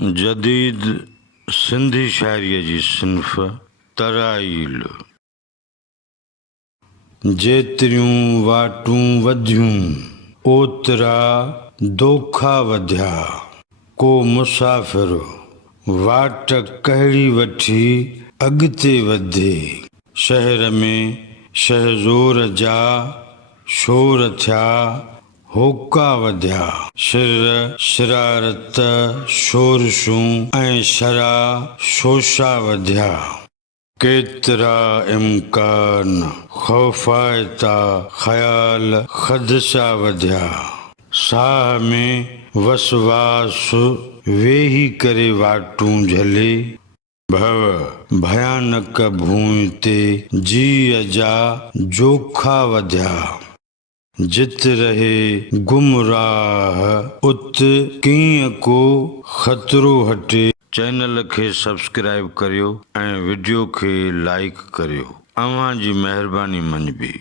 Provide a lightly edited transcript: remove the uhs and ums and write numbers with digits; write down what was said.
जदीद सिंधी शाइरीअ जी सिन्फ़ तराइल। जेतिरियूं वाटूं वधियूं ओतिरा दोखा वधिया। को मुसाफ़िर वाट कहिड़ी वठी अॻिते वधे। शहर में शहज़ोर जा शोर थिया होका वधिया। शिर शरारत शोरशूं ऐं शरा शोशा वधिया। केतिरा इम्कान ख़ौफ़ाइता ख़याल ख़दशा वधिया। साह में वसवास वेही करे वाटूं झले। भव भयानक भूमि ते जीअ जा जोखा वधिया। जित रहे गुमराह उत कीअं को ख़तरो हटे। चैनल खे सब्सक्राइब करियो ऐं वीडियो खे लाइक करियो। अव्हां जी महिरबानी मंझि बि।